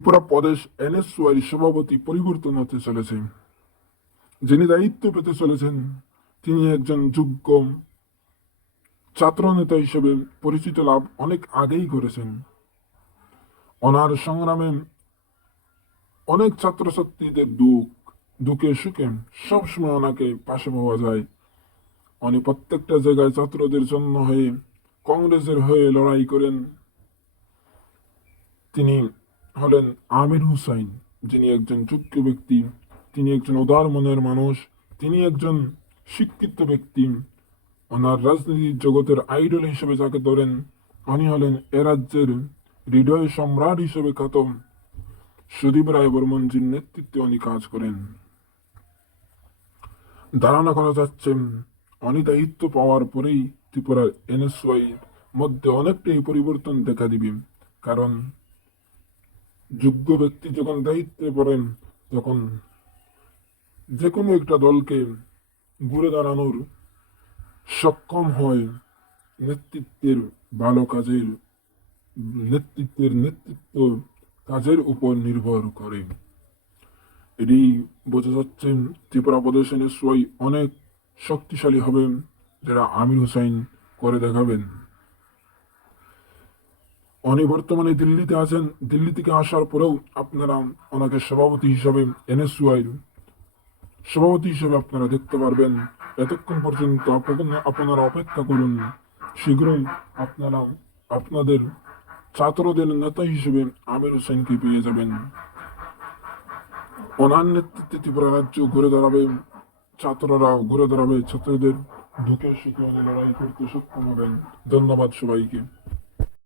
ত্রিপুরা প্রদেশ NSY সভাপতি পরিবর্তন হতে চলেছে যিনি দায়িত্ব পেতে চলেছেন, তিনি একজন যোগ্য ছাত্র নেতা হিসেবে পরিচিত লাভ অনেক আগেই করেছেন। অনার সংগ্রামে অনেক ছাত্রছাত্রীদের দুঃখ, দুঃখে সুখে সবসময় ওনাকে পাশে পাওয়া যায়। উনি প্রত্যেকটা জায়গায় ছাত্রদের জন্য হয়ে কংগ্রেসের হয়ে লড়াই করেন। তিনি হলেন আমির হুসাইন, যিনি একজন যোগ্য ব্যক্তি, তিনি একজন উদার মনের মানুষ, তিনি একজন শিক্ষিত ব্যক্তি। ওনার রাজনীতির জগতের আইডল হিসেবে যাকে ধরেন, উনি হলেন এ রাজ্যের হৃদয় সম্রাট হিসেবে খ্যাত সুদীপ রায় বর্মনজির নেতৃত্বে উনি কাজ করেন। ধারণা করা যাচ্ছে, উনি দায়িত্ব পাওয়ার পরেই ত্রিপুরার এনএসওয়াই মধ্যে অনেকটাই পরিবর্তন দেখা দিবে, কারণ যোগ্য ব্যক্তি যখন দায়িত্বে পড়েন, তখন যে কোনো একটা দলকে ঘুরে দাঁড়ানোর সক্ষম হয় নেতৃত্বের ভালো কাজের, নেতৃত্বের নেতৃত্ব কাজের উপর নির্ভর করে। এটি বোঝা যাচ্ছে ত্রিপুরা প্রদর্শনে সোয়াই অনেক শক্তিশালী হবেন যারা আমির হুসাইন করে দেখাবেন। উনি বর্তমানে দিল্লিতে আছেন। দিল্লি থেকে আসার পরেও আপনারা ওনাকে সভাপতি হিসাবে এনএসইউআই সভাপতি হিসেবে আপনারা দেখতে পারবেন। এতক্ষণ পর্যন্ত আপনারা অপেক্ষা করুন। শীঘ্রই আপনারা আপনাদের ছাত্রদের নেতা হিসেবে আমির হোসেনকে পেয়ে যাবেন। ওনার নেতৃত্বে ত্রিপুরা রাজ্য ঘুরে দাঁড়াবে। ছাত্ররা ঘুরে দাঁড়াবে। ছাত্রদের ঢুকে সুখে লড়াই করতে সক্ষম হবেন। ধন্যবাদ সবাইকে।